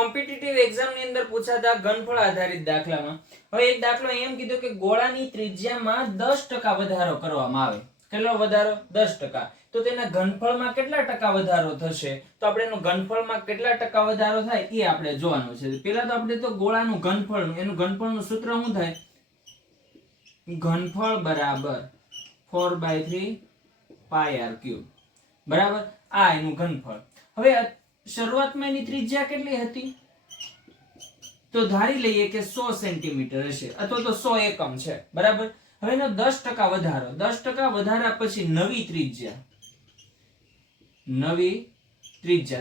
Competitive exam ની અંદર પૂછાતા ઘનફળ આધારિત દાખલામાં હવે એક દાખલો એમ કીધો કે ગોળાની ત્રિજ્યામાં 10% વધારો કરવામાં આવે. કેટલો વધારો? 10%. તો તેના ઘનફળમાં કેટલા ટકા વધારો થશે? તો આપણે એનું ઘનફળમાં કેટલા ટકા વધારો થાય એ આપણે જોવાનું છે. પહેલા તો આપણે તો ગોળાનું ઘનફળ, એનું ઘનફળનું સૂત્ર શું થાય? ઘનફળ બરાબર 4/3 પાઈ r ક્યુબ. બરાબર, આ એનું ઘનફળ. હવે શરૂઆતમાં એની ત્રિજ્યા કેટલી હતી? તો ધારી લઈએ કે 100 સેન્ટીમીટર હશે અથવા તો 100 એકમ છે. બરાબર, હવે એનો 10% વધારો. 10% વધારા પછી નવી ત્રિજ્યા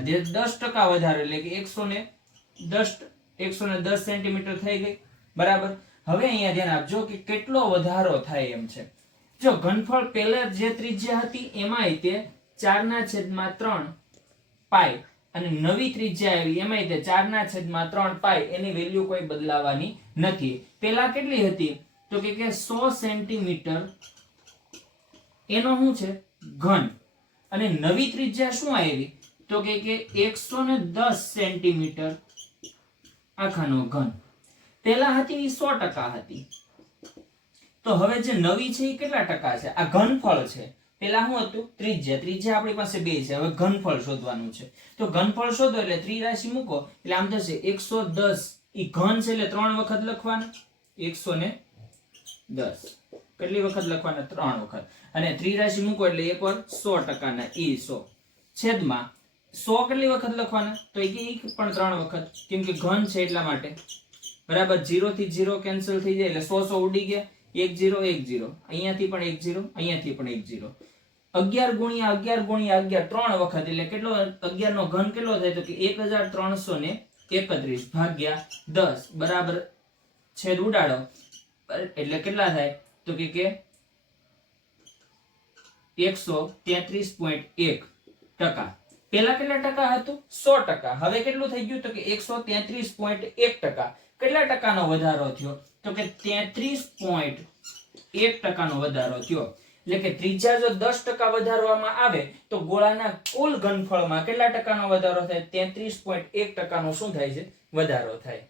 જે 10% વધારો એટલે કે 110 સેન્ટીમીટર થઈ ગઈ. બરાબર, હવે અહીંયા ધ્યાન આપજો કે કેટલો વધારો થાય એમ છે. જો ઘનફળ પહેલા જે ત્રિજ્યા હતી એમાં તે 4/3 પાઈ અને નવી ત્રિજ્યા આવી એમાં તે 4/3 પાઈ, એની વેલ્યુ કોઈ બદલાવાની નથી. પહેલા કેટલી હતી? તો કે 100 સેન્ટીમીટર એનો શું છે? ઘન. અને નવી ત્રિજ્યા શું આવી? તો કે 110 સેન્ટીમીટર આખાનો ઘન. પહેલા હતી એ 100% હતી. તો હવે જે નવી છે એ કેટલા ટકા છે? આ ઘનફળ છે. પહેલા શું હતું? ત્રિજ્યા આપણી પાસે 2 છે. હવે ઘનફળ શોધવાનું છે. તો ઘનફળ શોધો એટલે 3 રાશિ મૂકો એટલે આમ થશે 110. ઈ ઘન છે એટલે 3 વખત લખવાના. 110 કેટલી વખત લખવાના? 3 વખત. અને 3 રાશિ મૂકો એટલે એકવાર 100% ના ઈ 100 છેદમાં 100 કેટલી વખત લખવાના? તો ઈ પણ 3 વખત, કેમ કે ઘન છે એટલા માટે. બરાબર, 0 થી 0 કેન્સલ થઈ જાય એટલે 100 ઉડી ગયા. 1 0 1 0, અહીંયાથી પણ 1 0, અહીંયાથી પણ 1 0. 11 ગુણ્યા 11 ગુણ્યા 11 3 વખત એટલે કેટલો? 11 નો ઘન કેટલો થાય? તો કે 1331 ભાગ્યા 10 બરાબર છેદ ઉડાડો એટલે કેટલા થાય? તો કે 133.1%. પહેલા કેટલા ટકા હતું? 100%. હવે કેટલું થઈ ગયું? તો કે 133.1%. કેટલા ટકાનો વધારો થયો? તો કે 33.1% વધારો થયો. એટલે કે ત્રિજ્યા જો 10% વધારવામાં આવે તો ગોળાના કુલ ઘનફળમાં કેટલા ટકાનો વધારો થાય? 33.1% નો શું થાય છે? વધારો થાય.